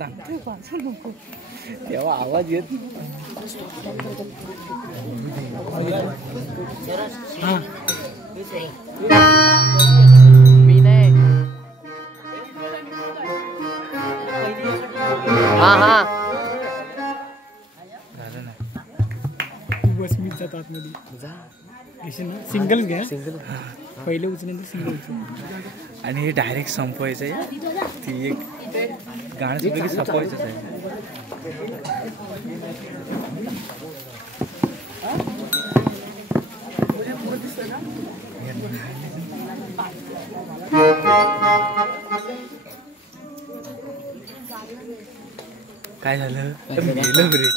सांगते नको तेव्हा आवाज येत मी नाही हा हा झालं ना बस मी जात आतमध्ये जा घेशील ना सिंगल घ्या सिंगल पहिले उचल्यानंतर सिंगल उचल आणि हे डायरेक्ट संपवायचं आहे ती एक गाणं सुद्धा की संपवायचंच आहे काय झालं गेलं रे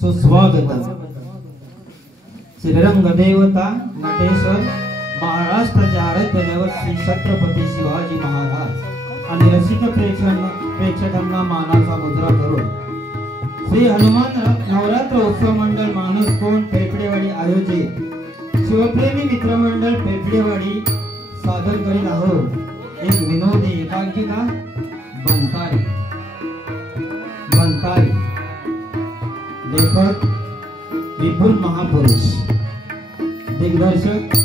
सुस्वागत श्रीरंग देवता नटेश्वर महाराष्ट्राचे आराध्य दैवत श्री छत्रपती शिवाजी महाराज आणि रसिक प्रेक्षकांना मानाचा मुद्रा करून श्री हनुमान नवरात्र उत्सव मंडळ मानसकोण फेफडेवाडी आयोजित शिवप्रेमी मित्रमंडळ फेफडेवाडी सादर करीत आहोत एक विनोदी एकांकिका बनतारी। लेखक विपुल महापुरुष, दिग्दर्शक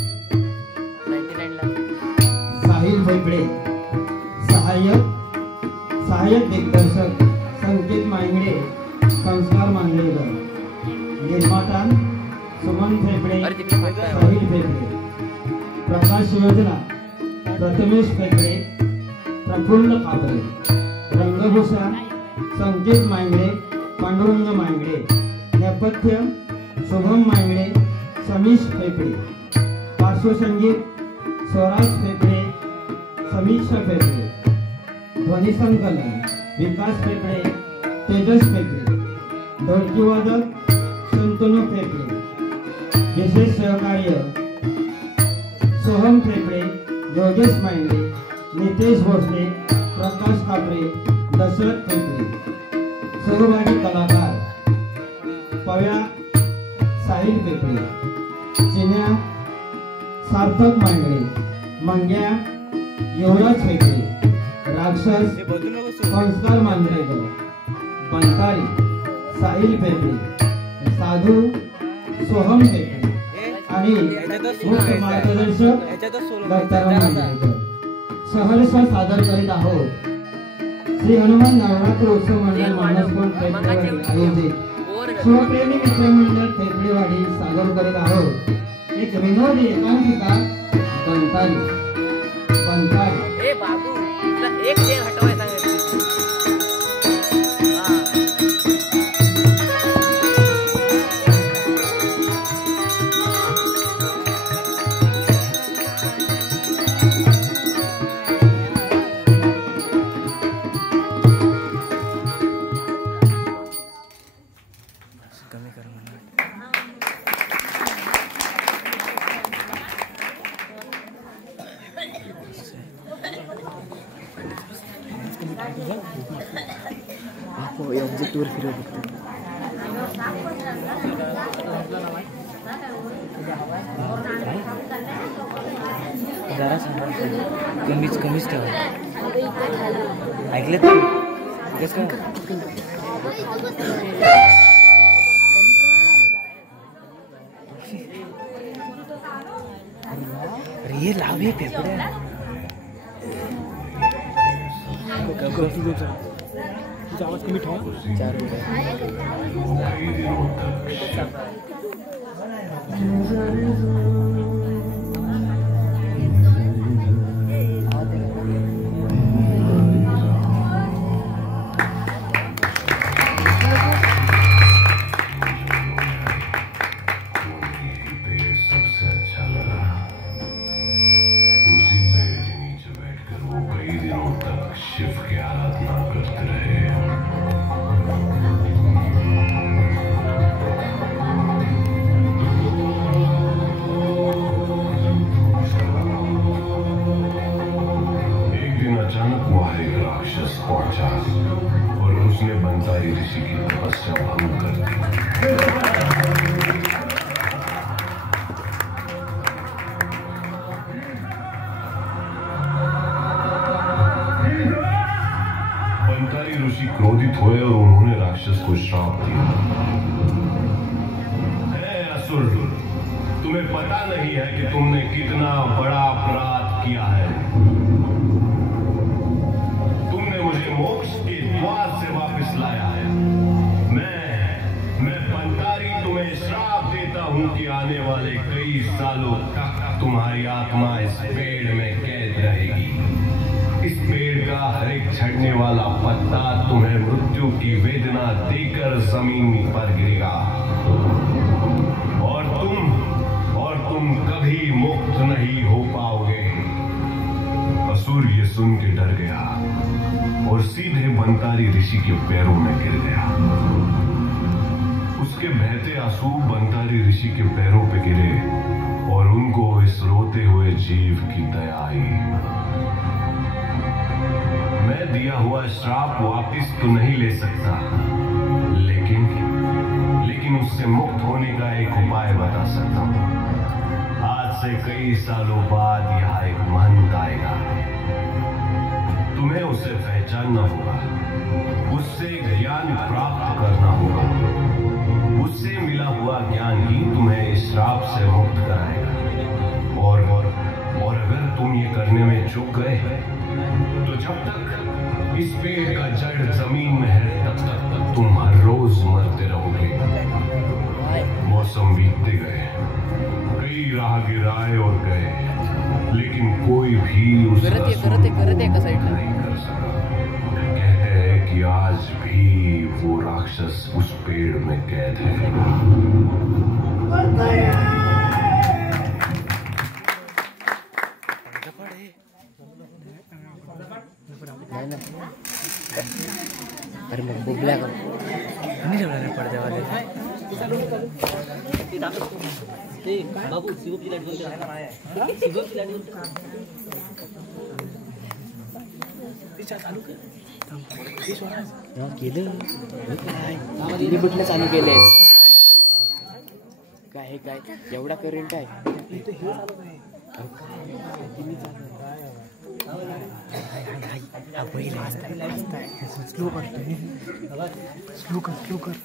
साहिल फेफडे, सहाय्यक दिग्दर्शक संकेत मांगडे, संस्कार मांगडेकर, निर्माता सुमन फेफडे, साहिल फेफडे, प्रकाश योजना प्रथमेश फेफडे, प्रफुल्ल काबरे, रंगभूषा संकेत मांगडे, पांडुरंग मांगडे, नेपथ्य शुभम मांगडे, समीश फेफडे, पार्श्वसंगीत स्वराज फेफडे, समीक्षा फेफडे, ध्वनी संकलन विकास फेफडे, तेजस फेफडे, ढोलकीवादक शंतनू फेफडे, विशेष सहकार्य सोहम फेफडे, योगेश मांगडे, नितेश भोसले, प्रकाश कापरे, दशरथ फेफडे, सहभागी कलाकार पव्या साहिल फेफडे, चिन्या सार्थक मांगडे, मंग्या युवराज फेफडे, राक्षस संस्कार मांजरेकर, बनतारी साहिल फेफडे, साधू सोहम फेफडे आणि मुख्य मार्गदर्शक दत्ताराम मांजरेकर सहर्ष सादर करीत आहोत श्री हनुमान नवरात्र उत्सव मंडळ मानसकोण फेफडेवाडी आयोजित शिवप्रेमी मित्रमंडळ फेफडेवाडी सादर करीत आहोत एक विनोदी एकांकिका बनतारी। ए बाबू एक चेन हटवाय सांगितलं। ऑब्जेक्टवर फिरव जरा कमीच ठेवा ऐकलं अरे ये लावे फेफड्या आवाज कमी ठेवा। 4 और उसने बनतारी ऋषि की तपस्या भंग कर दी। बनतारी ऋषि क्रोधित हुए और उन्होंने राक्षस को श्राप दिया। असुर, तुम्हें पता नहीं है कि तुमने कितना बड़ा अपराध किया है। मोक्ष के द्वार से वापस लाया है। मैं बनतारी तुम्हें श्राप देता हूं कि आने वाले कई सालों तक तुम्हारी आत्मा इस पेड़ में कैद रहेगी। इस पेड़ का हर एक झड़ने वाला पत्ता तुम्हें मृत्यु की वेदना देकर जमीन पर गिरेगा और तुम कभी मुक्त नहीं हो पाओगे। असुर ये सुन के डर गया और सीधे बनतारी ऋषि के पैरों में गिर गया। उस उसके बहते आंसू बंतारी ऋषि के पैरों पे गिरे और उनको इस रोते हुए जीव की दया आई। मैं दिया हुआ श्राप वापिस तो नहीं ले सकता, लेकिन उससे मुक्त होने का एक उपाय बता सकता हूं। आज से कई सालों बाद यहाँ एक महंत आएगा। तुम्हें उसे पहचानना होगा, उससे ज्ञान प्राप्त करना होगा। उससे मिला हुआ ज्ञान ही तुम्हें इस श्राप से मुक्त कराएगा। और अगर तुम ये करने में चूक गए तो जब तक इस पेड़ का जड़ जमीन में है तब तक तुम हर रोज मरते रहोगे। मौसम बीतते गए, कई राहगीर आए और गए, लेकिन कोई भी उसका नहीं कर सका। कहते हैं कि आज भी वो राक्षस उस पेड़ में कैद है। अरे मग बुबल्या का नहीं जब रहने पड़ जावा ते बाबू शिवची लाईट बंद करा। शिवची लाईट बंद करा। तिच्या चालू कर केलं तिने बुटलं चालू केलंय। काय काय एवढा करंट आहे। स्लो करतोय, स्लो कर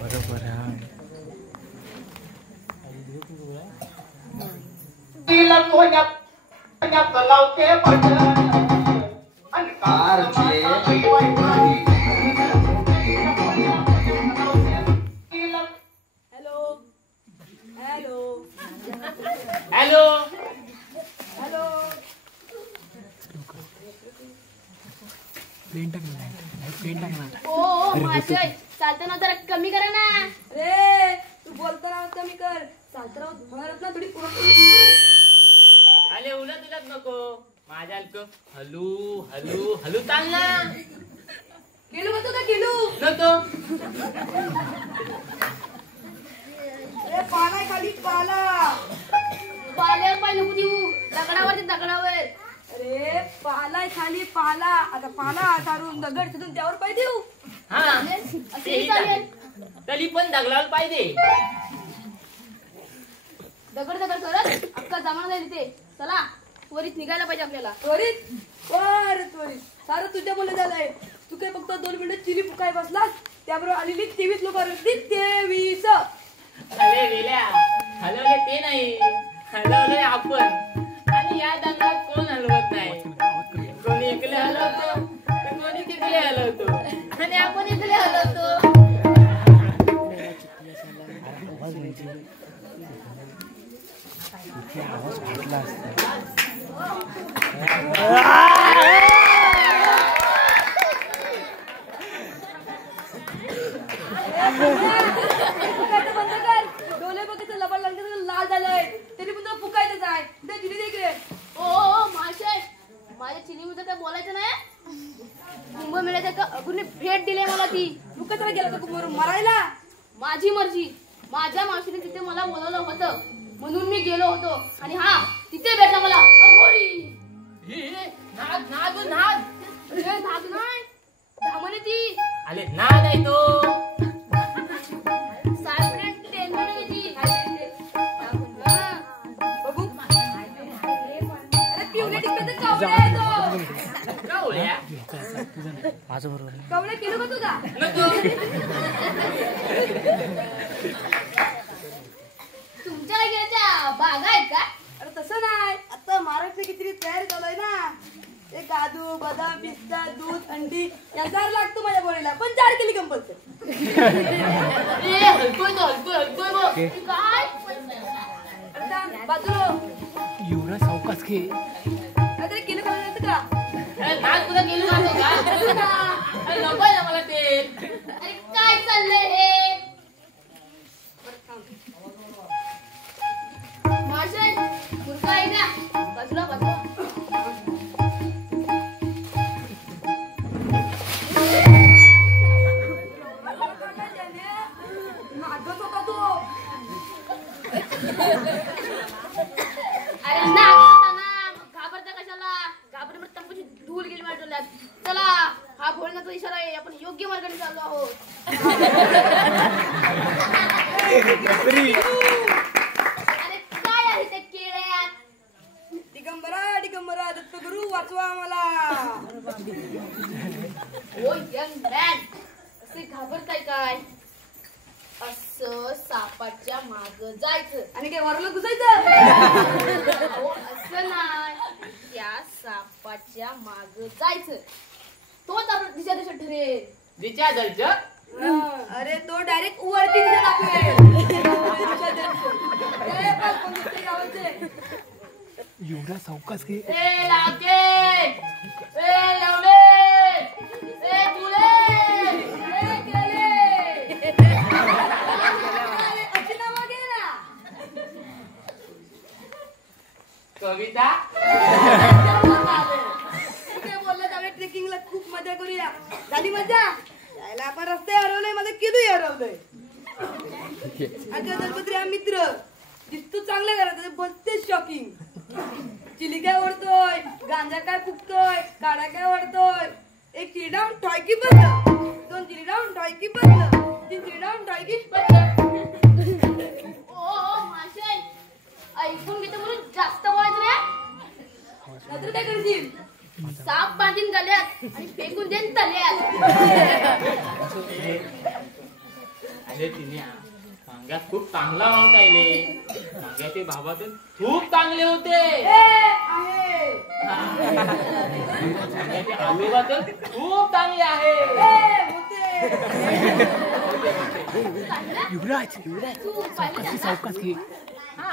बरोबर आहे। चालताना जरा कमी करा ना रे। तू बोलताना कमी कर, चालताना होणार ना थोडी अरे उलट तुलाच नको माझ्या हलू हलू हलू चाल ना। गेलो होतो का गेलो नको पाला खाली पाला पाल्यावर पाय नको देऊ, दगडावर दगडावर। अरे पाला खाली पाला, आता पाला सारून दगड सुधून त्यावर पाय देऊ। हा तेही चालेल, तरी पण दगडावर पाहिजे। दगड करत अक्का जमा नाही ते। चला त्वरित निघायला पाहिजे आपल्याला। त्वरित सारं तुझ्या बोलणं झालंय। तू काय फक्त 2 मिनिटं चिली फुकाय बसलास, त्याबरोबर आलेली 23 लोक आली। 23 अरे वेल्या हलवले ते नाही, हलवले आपण। आणि या दगडात कोण हलवत नाही, कोणी एकले हलवतो तर कोणी तिकडे हलवतो आणि आपण इकडे हलवतो। डोले बघितलं लबाड लागलं, लाल झालंय, तरी पण तुला फुकायचंच आहे। दे चिली दे इकडे। ओ माशे, माझ्या चिनीमध्ये काय बोलायचं नाही। कुंभमेळ्याच्या एका अगुने भेट दिली मला ती। तू कशाला गेला होता कुंभवर मरायला? माझी मर्जी, माझ्या मावशीने तिथे मला बोलवलं होतं म्हणून मी गेलो होतो। आणि हा तिथे भेटला मला अघोरी। नाद नाद नाद नाद नाही, धामणे ती। अरे नाद आहे तो। कवळे केलं का तुझा? तुमच्या गेल्या बागा आहेत का? अरे तसं नाही, आता महाराष्ट्र किती तयारी चालू आहे ना। ते काजू बदाम पिस्ता दूध अंडी यांचा लागतो माझ्या बोलीला, पण 4 केली कंपल्सरी। हलतोय काय बाजू एवढा सावकाश घे। अरे केलं का? नाद कुठं गेलो का? अरे नको ना मला ते। अरे काय चाललंय हे? बाजूला बाजूला नागच होता तो. अरे नाग होता ना, मग घाबरता कशाला? घाबरल्यामुळे तंबाखूची धूळ गेली माझ्या डोळ्यात. चला, हा भोळण्याचा इशारा आहे, आपण योग्य मार्गाने चाललो आहोत. अरे काय आहे ते केळ्यात? दिगंबरा दिगंबरा दत्तगुरु वाचवा आम्हाला. ओ यंग मॅन, असे घाबरताय काय? असं सापाच्या माग जायचं आणि काय वरलं घुसायचं. हो असं नाही, त्या सापाच्या माग जायचं. तोच आपला दिशा दिशा ठरेल. दिशा दर्शक. अरे तो डायरेक्ट वरती दिशा दाखवेल. एवढा सावकाश घे. ए लागे, ए लावले, ए तुले, ए केले. अशी नावं घे ना. कविता. कुठे बोललं त्यावेळी ट्रेकिंगला खूप मजा करूया. झाली मजा. यायला आपण रस्ते हरवले, माझं किती हरवलंय. आता दलपत्री हा मित्र दिसतो चांगल्या घरात, बोलते शॉकिंग. चिली काय ओढतोय, गांजा काय फुकतोय, काढा काय ओढतोय. एक चिली डाऊन टॉयकी बदल, 2 चिली डाऊन टॉयकी बदल, 3 चिली डाऊन टॉयकी बदल. ओ माशे, ऐकून घेतो म्हणून जास्त बोलायचं रे. नंतर काय करशील? साप बांधीन गल्यात आणि फेकून देईन तल्यात. अरे तिने मांग्या खूप चांगला माणूस आहे. मांग्याचे बाबातून खूप चांगले होते. मांग्याचे आजोबातून खूप चांगले आहे. युवराज युवराज सावकाश घे. हा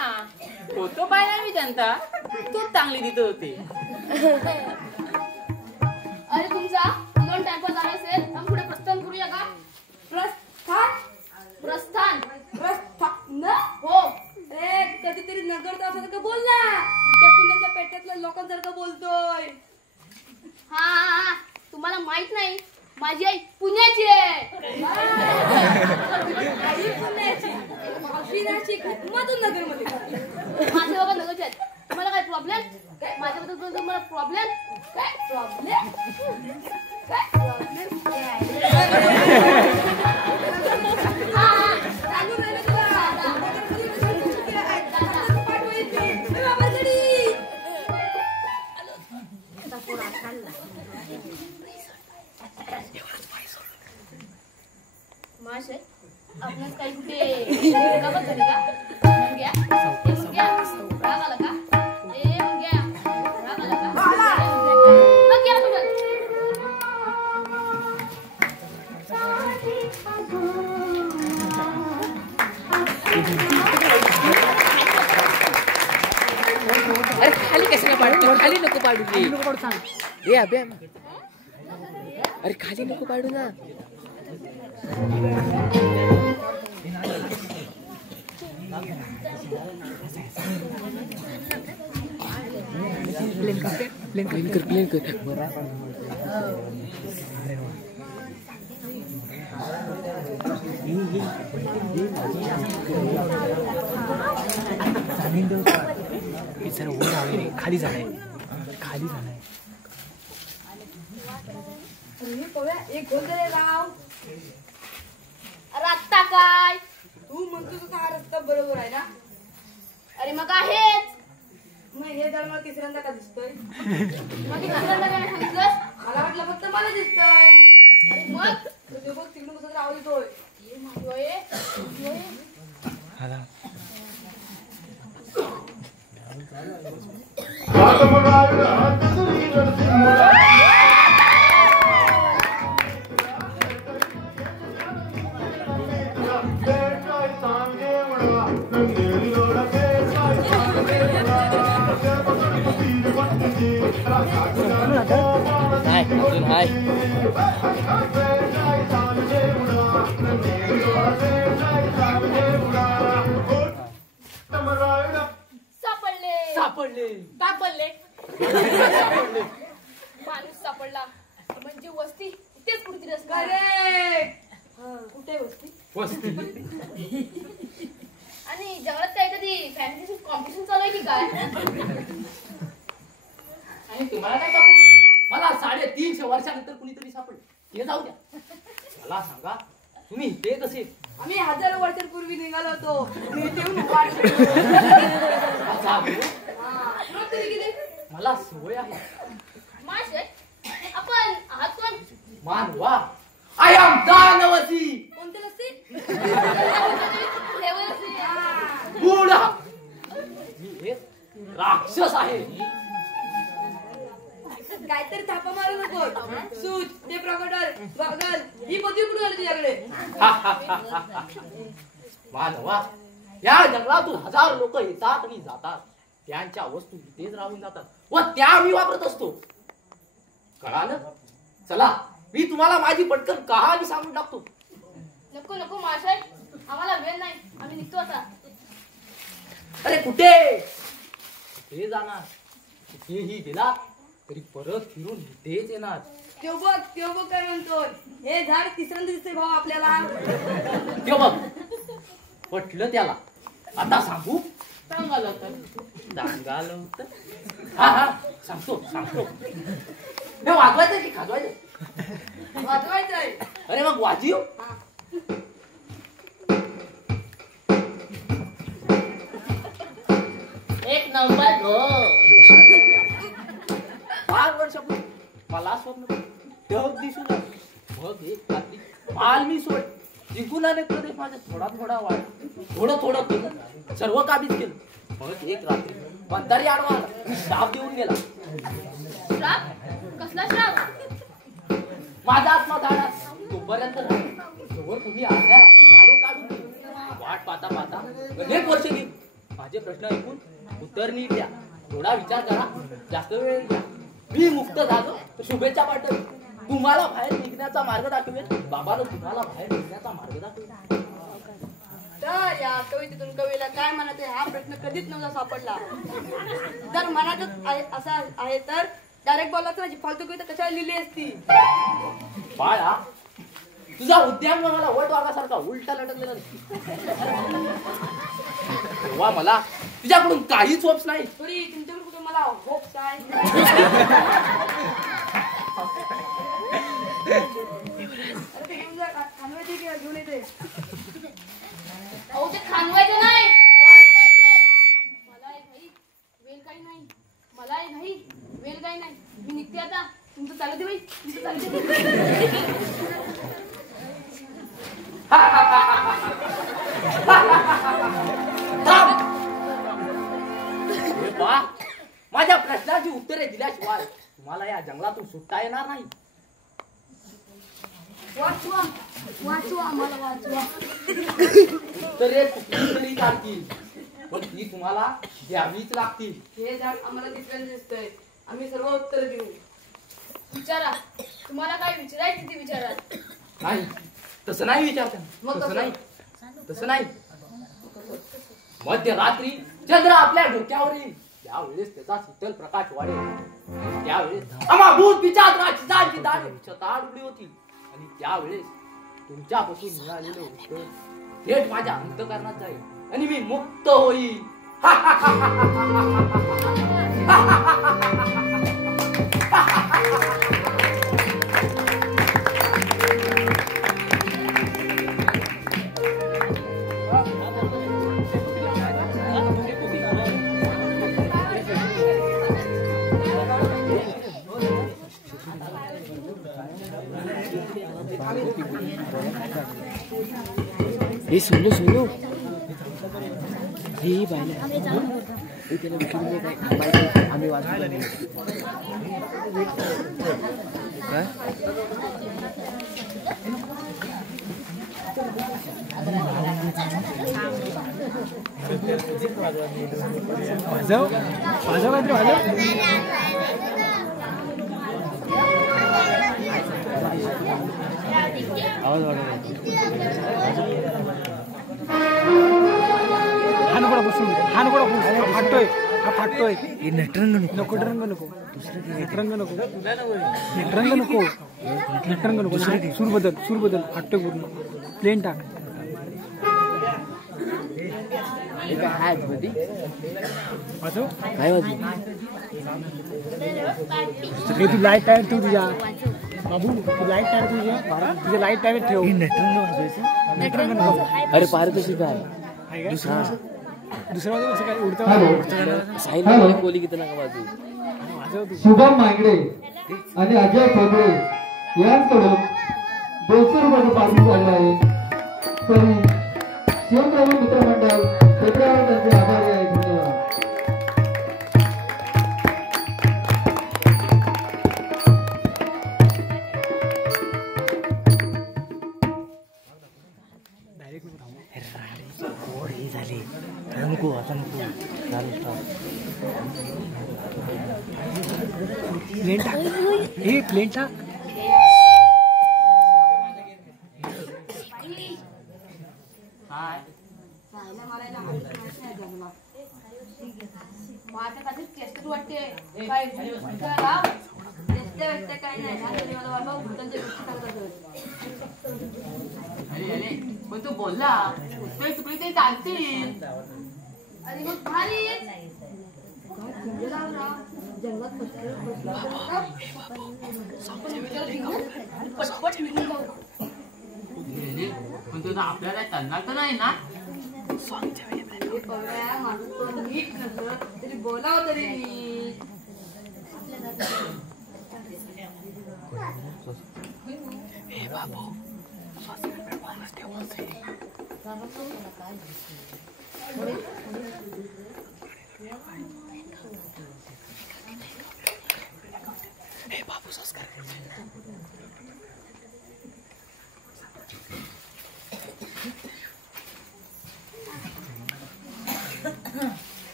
फोटो पाहिला मी त्यांचा, खूप चांगली तिथे होते. अरे तुमचा 2 टाइमपास झाला असेल, आपण पुढे प्रस्थान करूया का? प्रस्थान प्रस्थान प्रस्थान हो. अरे कधीतरी नगरचा असं का बोल ना. त्या पुण्याच्या पेट्यातल्या लोकांसारखं बोलतोय. हा तुम्हाला माहित नाही, माझी आई पुण्याची आहे. आई पुण्याची, मावशी नाशिक, मधून नगर मध्ये. माझे बाबा नगरचे आहेत. तुम्हाला काय प्रॉब्लेम? माझ्याबद्दल तुम्हाला प्रॉब्लेम? काय प्रॉब्लेम? काय प्रॉब्लेम? हा चालू राहिलं तुला. माशे आपणास काही कुठे गावात झाली का? मुंग्या ए मुंग्या राग आला का? ए मुंग्या राग आला का? मग गेला कुठं? अरे खाली कशाला पाडू? खाली नको पाडू रे. नको पाडू सांग. ए अबे, अरे खाली नको पाडू ना. प्लेन कर. जरा वर हवे रे. खाली जाणार, खाली जाणार. अरे पव्या एक गोल रे राव. रस्ता काय? तू म्हणतो तसा हा रस्ता बरोबर आहे ना? अरे मग आहेच. मग हे जर मला तिसऱ्यांदा का दिसतोय? मग तिसऱ्यांदा काय सांगितलंस? मला वाटलं फक्त मला दिसतोय. अरे मग तुझे बघ तिकडून कसं आवाज येतोय. ये मागोय. हाला हाय अजून हाय. सापडले. सापडले. काय पडले? माणूस सापडला म्हणजे वस्ती इथेच कुठेतरी असणार. कुठे वस्ती? आणि जगात काय कधी फॅमिली कॉम्पिटिशन चालू आहे की काय? आणि तुम्हाला काय सापडले? मला 350 वर्षानंतर कुणीतरी सापडले. हे जाऊ द्या, मला सांगा तुम्ही इथे कसे? आम्ही हजारो वर्षांपूर्वी निघालो होतो. मला सवय आहे. माशे आपण आहात कोण? मानवा. आय एम दानवसी. कोणते लस्सी? बुडा. मी एक राक्षस आहे. काहीतरी थापा मारू नको. सूत ते प्रकटल बगल ही पदवी कुठे आली तुझ्याकडे? मानवा, या जंगलातून हजारो लोक येतात आणि जातात. त्यांच्या वस्तू इथेच राहून जातात व त्या मी वापरत असतो. कळालं? चला मी तुम्हाला माझी पटकन कहाणी सांगून टाकतो. नको नको माशाय, आम्हाला वेळ नाही, आम्ही निघतो आता. अरे कुठे? कुठे जाणार? कुठेही गेला तरी परत फिरून इथेच येणार. त्यो बघ काय म्हणतोय. हे झाड तिसऱ्यांदा दिसते भाऊ आपल्याला. त्यो बघ पटलं त्याला. आता सांगू? सांगाल तर. हा सांगतो. हे वाजवायचं की खाजवायचं? वाजवायचंय. अरे मग वाजीव. एक नंबर गो. 5 वर्षापूर्वी मला स्वप्न ढग दिसून आलं. मग एक रात्री माल मी सोड जिंकून अनेक प्रदेश माझे थोडा वाढ थोडं केलं, सर्व काबीज केलं. मग एक रात्री बंधारी आडवा आला, शाप देऊन गेला. श्राप? कसला श्राप? माझा आत्मा झाडास तोपर्यंत जवळ तुम्ही अर्ध्या रात्री झाडे काढून दिली. वाट पाहता अनेक वर्ष गेली. माझे प्रश्न ऐकून उत्तर नीट द्या. थोडा विचार करा, जास्त वेळ घ्या. मी मुक्त झालो तर शुभेच्छा पाठव. तुम्हाला बाहेर निघण्याचा मार्ग दाखवेल. बाबाला तुम्हाला बाहेर निघण्याचा मार्ग दाखवेल. तर या कवितेतून कवीला काय म्हणत आहे हा प्रश्न कधीच नव्हता सापडला. जर मनातच असा आहे तर डायरेक्ट बोलला तर फालतू कविता कशाला लिहिली असती. बाळा, तुझा उद्यान मला वट वाघासारखा उलटा लटकलेला तेव्हा मला तुझ्याकडून काहीच होप्स नाही. थोडी तुमच्याकडे कुठे मला होप्स आहे. घेऊन येते. अहो ते खानवायचं नाही, मला घाई वेल काही नाही. मी निघते आता. तुमचं चालू दे बाई, तुमचं चालू दे. माझ्या प्रश्नाची उत्तरे दिल्याशिवाय तुम्हाला या जंगलातून सुटता येणार नाही. वाचवा आम्हाला वाचवा. उत्तरे कुठली तरी काढतील पण ती तुम्हाला द्यावीच लागतील. हे झाड आम्हाला दिसल्याने दिसतंय. आम्ही सर्व उत्तर देऊ. विचारा, तुम्हाला काय विचारायचं ते विचारा. नाही, तसं नाही विचारता. तसं नाही. मध्यरात्री चंद्र आपल्या डोक्यावर येईल. त्यावेळेस त्याचा शीतल प्रकाश वाढेल. त्यावेळेस अमाभूत पिचाच राक्षसांची दाढे छताड उडी होती. आणि त्यावेळेस तुमच्यापासून मिळालेलं उत्तर थेट माझ्या अंतःकरणात जाईल आणि मी मुक्त होईल. हे सुनो हे बायला त्याला विचारून आम्ही वाजवलं वाजव काहीतरी आवाज हान गोडा बसून फाटतोय. हा फाटतोय. नटरंग नको. नको नटरंग नको. नटरंग नको. नटरंग नको. नटरंग नको. सूर बदल फाटतोय पूर्ण. प्लेन टाक. वाजव काय वाजू हे तू लाईट टायर ठेव तुझ्या बाबू. तू लाईट टायर तुझ्या लाईट टायर ठेव. नटरंग वाजवायचं. नटरंग नको. अरे पारितोषिक काय आहे का? दुसरा वाजव कसं काय उडतं. साहिल कोली किती नका वाजू. वाजव तू. शुभम मांगडे आणि अजय खोबरे यांकडून 200 रुपयाचं पार्सल झालं आहे. तरी शिवप्रभू मित्रमंडळ त्याच्यावर त्यांचे आभारी आहे. धन्यवाद. हे झाले. नको आता नको. प्लेन टाक. हे प्लेन टाक. माझ्या खाली चेष्टा वाटते काय चेष्टा काय नाही ना. तरी मला बाबा भूतांच्या गोष्टी सांगत अरे पण तू बोलला ते तुकडे ते चालतील. आणि मग भारी जंगलात पटपट निघून जाऊ. पण तुझा आपल्याला चालणार तर नाही ना. नीट नसलं तरी बोलाव तरी नीट.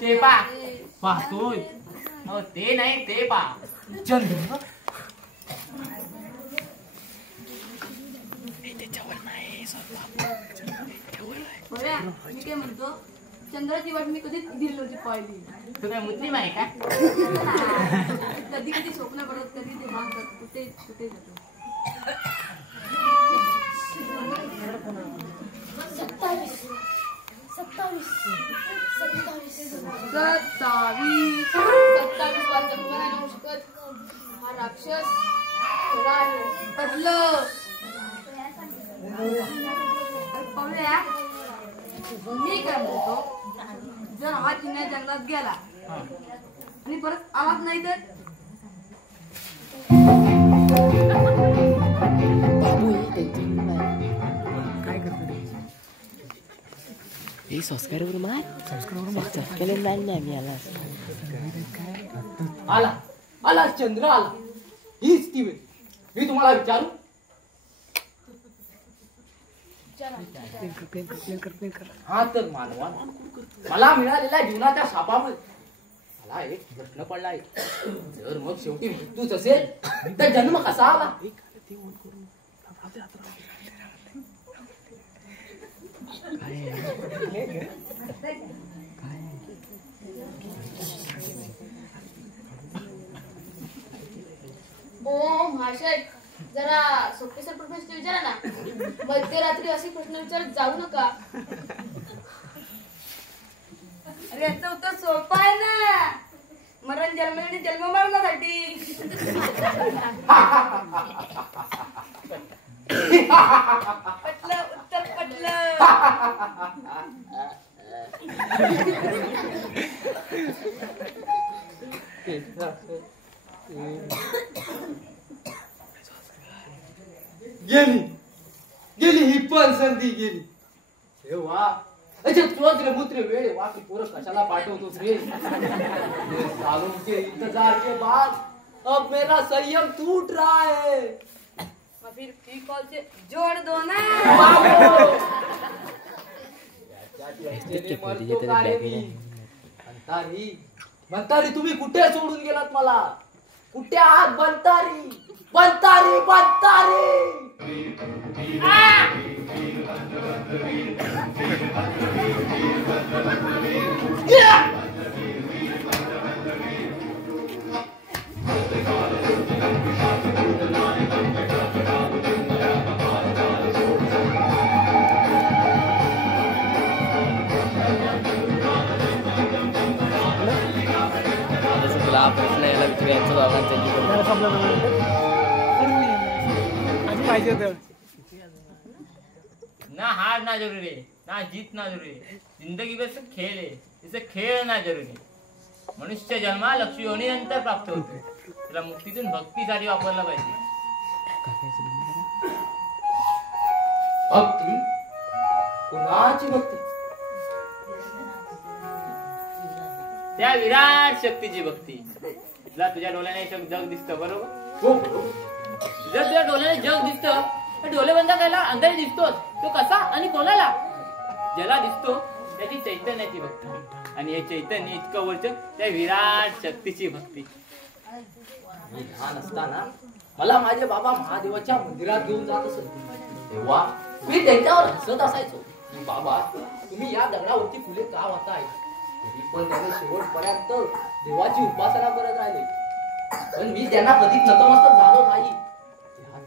ते पाहतोय. ते नाही ते पा चंद्र. मी काय म्हणतो चंद्राची वाट मी कधीच दिली नव्हती पाहिली. तू काय मुस्लिम आहे का? कधी कधी स्वप्न पडत कधी ते मागतात कुठे कुठे जातो. 27 वाजता कोण नाही होऊ शकत. हा राक्षस बदलं पाहूया. मी काय म्हणतो जर हा चिन्ह जंगलात गेला आणि परत आवाज नाही तर काय करतो हे संस्कारावर मार. संस्कारावर नाही मी आला आला चंद्र आला. हीच ती वेळ. मी तुम्हाला विचारू. हा तर मानवा मला मिळालेल्या जीवनाच्या शापामुळे मला एक प्रश्न पडला आहे. जर मग शेवटी मृत्यूच असेल तर जन्म कसा आला. ओ महाशय जरा सोपे सर प्रश्न विचारा ना. मध्यरात्री असे प्रश्न विचारत जाऊ नका. अरे याचं उत्तर सोपं आहे ना. मरण जन्म आणि जन्म मरणासाठी. पटलं उत्तर पटलं. गेली ही पण संधी गेली. तेव्हा अच्छा तोच रे मुत्रे वेळ वाकी पोरं कशाला पाठवतोस रे सालों के इंतजार के बाद अब मेरा संयम टूट रहा है फिर फ्री कॉल से जोड़ दो ना बनतारी तुम्ही कुठे सोडून गेलात मला कुठे आहात बनतारी बनतारी बनतारी तुला प्रश्न यायला विचारायचं अजून पाहिजे होतं ना हार ना जरूरी है ना जीत ना जरूरी है जिंदगी बस खेळ आहे इसे खेळ ना जरूरी मनुष्य जन्मा लक्ष्मी योनीनंतर प्राप्त होतो त्याला मुक्तीतून भक्तीसाठी वापरला पाहिजे भक्ती कुणाची भक्ती त्या विराट शक्तीची भक्ती तुला तुझ्या डोळ्याने जग दिसतं बरोबर जर तुझ्या डोळ्याने जग दिसतं तर डोळे बंद करायला अंधारी दिसतोच तो कसा आणि कोणाला ज्याला दिसतो त्याची चैतन्याची भक्ती आणि हे चैतन्य इतकं वरचं त्या विराट शक्तीची भक्ती मी लहान असताना मला माझे बाबा महादेवाच्या मंदिरात घेऊन जात असत तेव्हा मी त्यांच्यावर हसत असायचो की बाबा तुम्ही या दगडावरती फुले का वाहताय तरी पण त्याने शेवटपर्यंत देवाची उपासना करत राहिले पण मी त्यांना कधीच नतमस्तक झालो नाही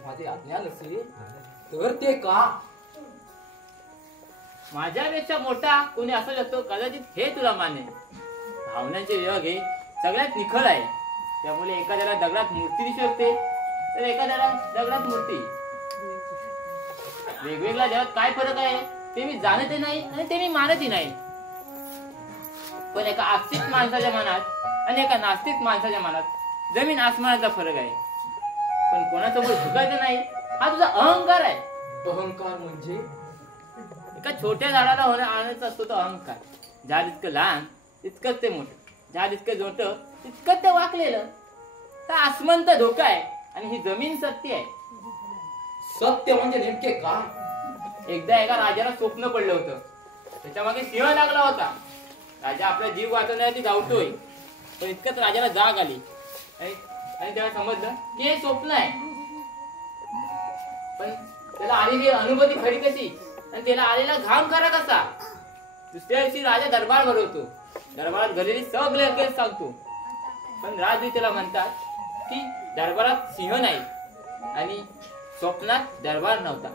माझे अज्ञान असेल तर ते का माझ्यापेक्षा मोठा कोणी असू शकतो कदाचित हे तुला मान्य भावनांचे विभाग हे सगळ्यात निखळ आहे त्यामुळे एखाद्याला दगडात मूर्ती दिसू शकते तर एखाद्याला दगडात मूर्ती वेगवेगळ्या जगात काय फरक आहे ते मी जाणतही नाही आणि ते मी मानतही नाही पण एका आस्तिक माणसाच्या मनात आणि एका नास्तिक माणसाच्या मनात जमीन आसमानाचा फरक आहे पण कोणासमोर झुकायचं नाही हा तुझा अहंकार आहे अहंकार म्हणजे एका छोट्या झाडाला आणायचा असतो तो अहंकार झाड इतकं लहान तितकंच ते मोठं झाड इतकं मोठं तितकंच ते वाकलेलं तर आसमान तर धोका आहे आणि ही जमीन सत्य आहे सत्य म्हणजे नेमके काय एकदा एका राजाला स्वप्न पडलं होतं त्याच्या मागे सिंह लागला होता राजा आपला जीव वाचवण्यासाठी धावतोय पण इतकंच राजाला जाग आली आणि त्याला समजलं की हे स्वप्न आहे पण त्याला आलेली अनुभूती खरी कशी आणि त्याला आलेला घाम खरा कसा दुसऱ्या दिवशी राजा दरबार भरवतो दरबारात घडलेली सगळे केस सांगतो पण राजवी त्याला म्हणतात की दरबारात सिंह नाही आणि स्वप्नात दरबार नव्हता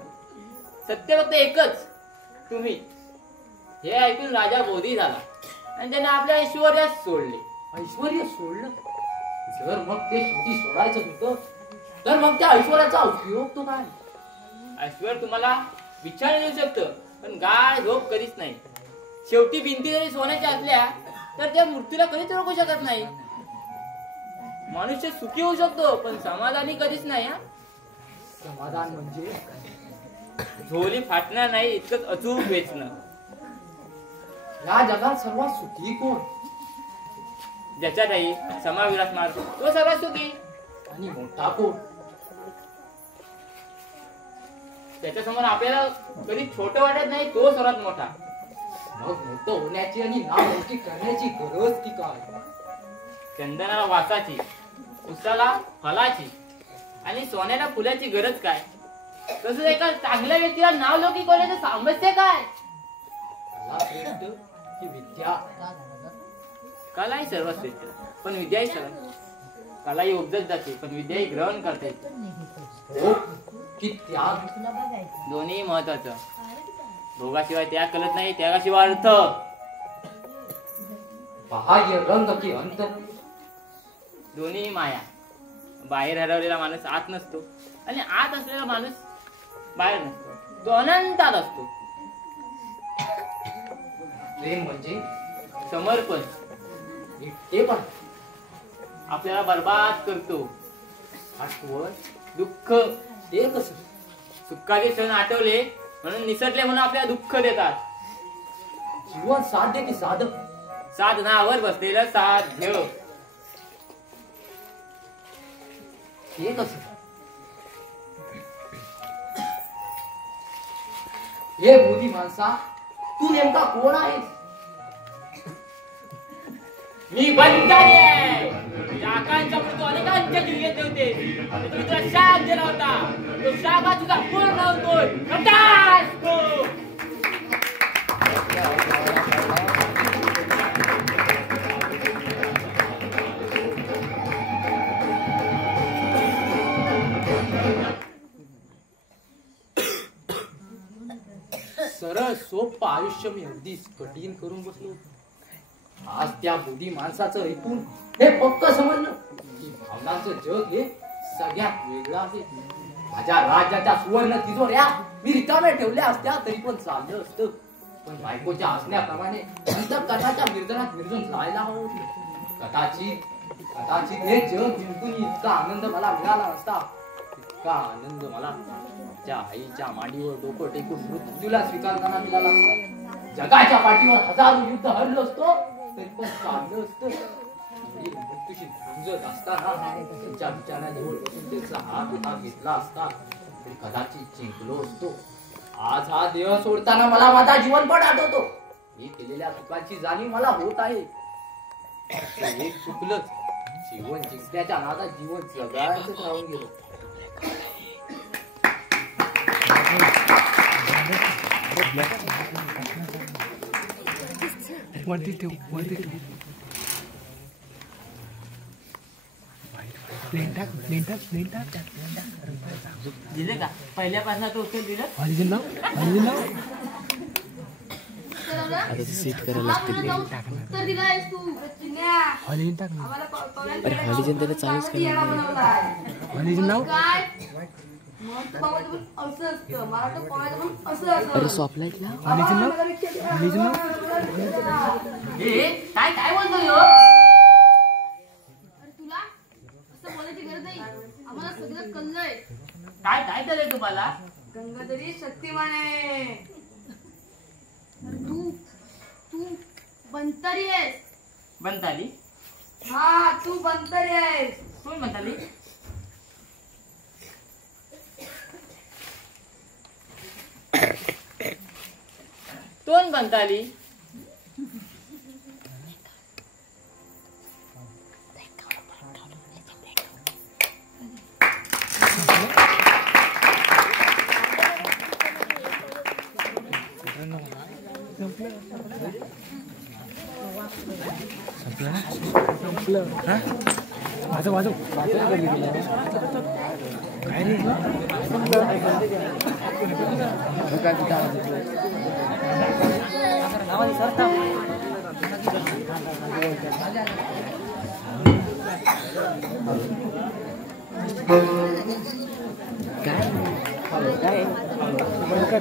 सत्य फक्त एकच तुम्ही हे ऐकून राजा बोधी झाला आणि त्याने आपल्या ऐश्वर्यात सोडले ऐश्वर्य सोडलं जर मग ते शेवटी सोडायचं होतं तर मग त्या ऐश्वर्याचा उपयोग तो काय ऐश्वर तुम्हाला बिछाने देऊ शकतं पण गाढ झोप कधीच नाही शेवटी भिंती जरी सोन्याच्या असल्या तर त्या मूर्तीला कधीच रोखू शकत नाही मनुष्य सुखी होऊ शकतो पण समाधानी कधीच नाही हा समाधान म्हणजे झोली फाटणार नाही इतकंच अचूक वेचणं या जगात सर्वात सुखी कोण ज्याच्यातही समाविलास मारतो तो सर्वात सुखी आणि मोठा कोण त्याच्यासमोर आपल्याला कधी छोटं वाटत नाही तो सर्वात मोठा मग मोठं होण्याची आणि नामोठी करण्याची गरज ती काय चंदनाला वासाची उसाला फलाची आणि सोन्याला फुलाची गरज काय तसंच एका चांगल्या व्यक्तीला नाव लौकिक होण्याचं सामर्थ्य काय की विद्या कला ही सर्वात श्रेष्ठ पण विद्या ही सरळ कला ही उपजत जाते पण विद्या ही ग्रहण करता येते की त्याग दोन्ही महत्वाचं भोगाशिवाय त्याग कळत नाही त्यागाशिवाय अर्थ बाह्य रंग की अंत दोन्ही माया बाहेर हरवलेला माणूस आत नसतो आणि आत असलेला माणूस बाहेर नसतो तो अनंतात असतो प्रेम म्हणजे समर्पण हे पण आपल्याला बर्बाद करतो आठवण दुःख हे कसं सुखाचे क्षण आठवले म्हणून निसटले म्हणून आपल्याला दुःख देतात जीवन साध्य की साधक साधनावर बसलेलं साध्य हे कसं हे बोधी माणसा तू नेमका कोण आहेस मी बंजारी आहे शाखांच्या मृत्यू अनेकांच्या जीव येत होते तुम्ही तुला शाप दिला होता तो शाप आज तुझा पूर्ण होतोय सरळ सोपं आयुष्य मी अगदीच कठीण करून बसलो आज त्या बुद्धी माणसाचं ऐकून हे पक्क समजलं की भावनाचं जग हे सगळ्यात वेगळं आहे माझ्या राज्याच्या सुवर्ण तिजोऱ्या मी रिकाम्या ठेवल्या असत्या तरी पण चाललं असतं पण बायकोच्या हसण्याप्रमाणे अंतःकरणाच्या निर्जनात निर्जून जायला हवं कदाचित हे जग जिंकून इतका आनंद मला मिळाला नसता इतका आनंद मला माझ्या आईच्या मांडीवर डोकं टेकून मृत्यूला स्वीकारताना मिळाला जगाच्या पाठीवर हजारो युद्ध हरलो असतो तरी पण चाललं असतं मृत्यूशी झुंजत असताना त्यांच्या विचाराजवळ बसून त्याचा हात घेतला असता तरी कदाचित जिंकलो असतो आज हा देह सोडताना मला माझा जीवनपट आठवतो मी केलेल्या चुकांची जाणीव मला होत आहे एक चुकलंच जीवन जिंकण्याच्या नादात जीवन जगायचंच राहून गेलो वरती ठेव प्लेन टाक दिले का पहिल्यापासून तो उचल दिलं हॉलिजन लाव आता सीट करायला उत्तर दिलायस तू चिन्या हॉलिजन टाक ना अरे हॉलिजन त्याला चालूच हॉलिजन लाव काय मग बाबा असं असतं मला तर कोणाचं पण असं असतं अरे सॉफ्टलाईट लाव हॉलिजन लाव ए काय बोलतो ह्यो अरे तुला असं बोलायची गरज नाही आम्हाला सगळं कळलंय काय झालंय तुम्हाला गंगाधरी शक्तिमान आहे तू बंतरी आहेस बनताली हा तू बंतरी आहेस तुम्ही बनताली कोण बनताली वाजव काय रे काय